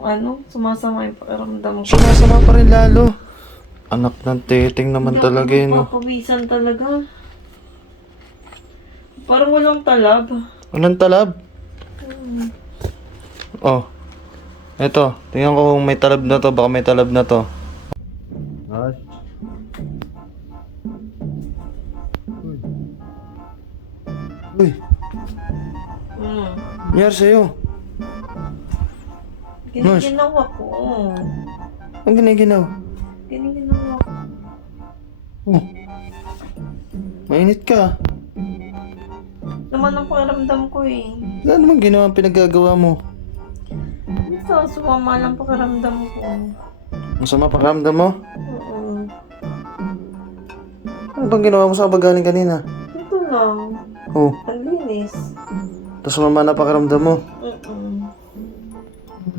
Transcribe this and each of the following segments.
Ano, sumasama yung pakiramdam ko. Sumasama pa rin lalo. Anak ng teting naman Hindi ako talaga yun. no? Papawisan talaga. Parang walang talab. Walang talab. Oh. Eto, tingnan ko kung may talab na to. Baka may talab na to. Gosh. Uy, Hmm. nangyari sa'yo? Mas. Giniginawa ko. Ang giniginaw? Giniginawa ko. Oh. Mainit ka. Naman ang pakiramdam ko eh. Wala namang ginawa ang pinaggagawa mo. Basta sumama lang pakiramdam ko. Masama pakiramdam mo? Oo. Ano bang ginawa mo sa kabagaling kanina? Ito lang. Oh, Ang linis. tapos sumama na pakiramdam mo.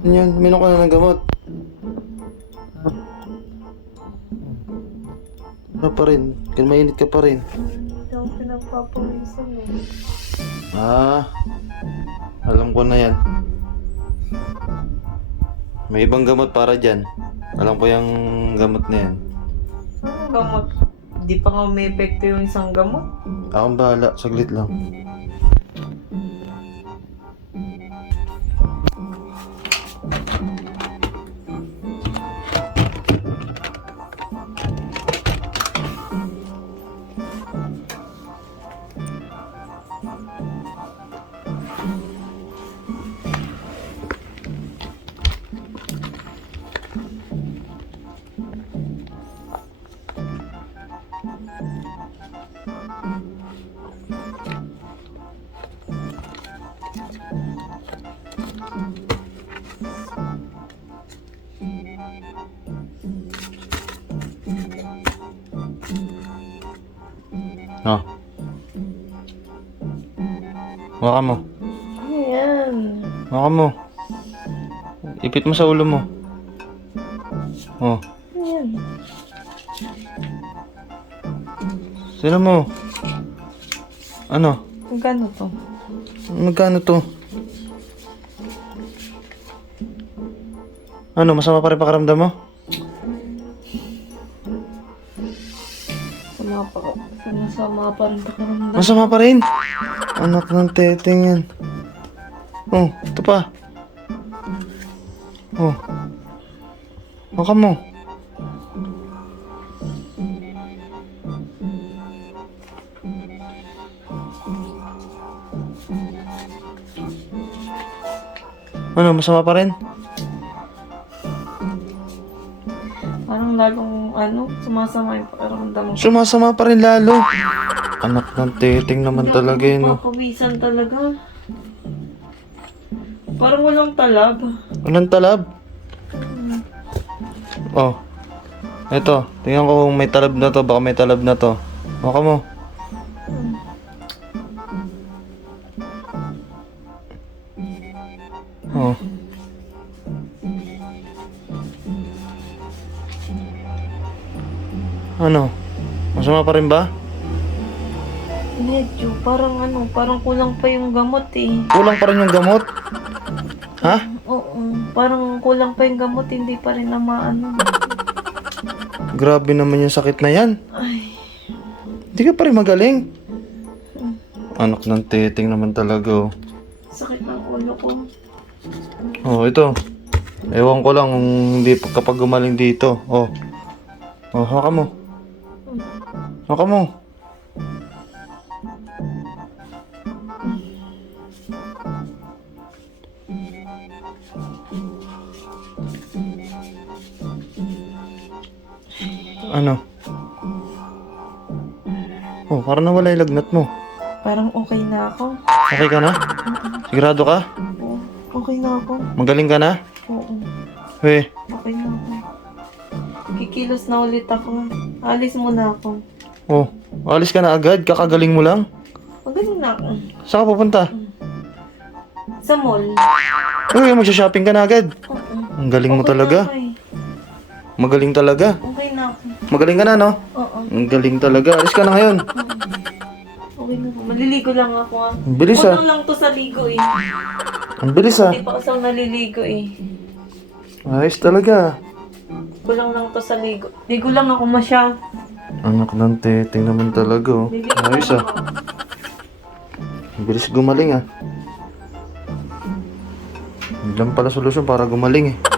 Yan, minom ka na ng gamot. Ano pa rin? Kaya mainit ka pa rin. Hindi ako pinagpapawisan eh. Ah, alam ko na yan. May ibang gamot para dyan. Alam ko yung gamot na yan. Anong gamot? Di pa nga may epekto yung isang gamot. Akong bahala, saglit lang. Oh. Hawakan mo. Ano yan? Hawakan mo. Ipit mo sa ulo mo. Oh. Ano yan? Sino mo? Ano? Magkano to? Magkano to? Ano, masama pa rin pakaramdam mo? Sama pa ko. Sumasama pa rin pakiramdam. Masama pa rin? Anak ng teteng yan. Oh, ito pa. Oh. Baka mo. Ano, masama pa rin? Parang lalong ano, sumasama yung pakiramdam ko. Sumasama pa rin lalo. Anak ng teteng naman talaga yun. no? Papawisan talaga. Parang walang talab. Walang talab. Oh. Eto, tingnan ko kung may talab na to. Baka may talab na to. Baka mo. Oh. Ano? Masama pa rin ba? Medyo, parang ano, parang kulang pa yung gamot eh. Kulang pa rin yung gamot? Ha? Oo, parang kulang pa yung gamot, hindi pa rin na maano. Grabe naman yung sakit na yan. Ay, Hindi ka pa rin magaling. Anak ng teting naman talaga. oh. sakit ng ulo ko. Oh, ito. Ewan ko lang kung hindi pa- kapag gumaling dito. Oh. Oh, haka mo. Haka mo. Ano? Oh, parang nawala yung lagnat mo. Parang okay na ako. Okay ka na? Sigurado ka? Oo, okay na ako. Magaling ka na? Oo, Eh, okay na ako. Kikilos na ulit ako. Alis muna ako. oh. Alis ka na agad? Kakagaling mo lang? Magaling na ako. Saan ka pupunta? Sa mall. Uy, magsha-shopping ka na agad. Oo. Ang galing mo Okay na talaga. ako eh. Magaling talaga. Okay na ako. Magaling ka na, no? Oo, Ang galing talaga. Alis ka na ngayon. okay na ako. Maliligo lang ako ah. Ang bilis, ah. Kulang lang to sa ligo eh. Ang bilis, ah. Hindi pa ako sa naliligo eh. Ayos talaga. Kulang lang to sa ligo. Ligo lang ako masya. Anak ng teteng naman talaga oh. Ayos ah. bilis gumaling ah. Hindi lang pala solusyon para gumaling eh.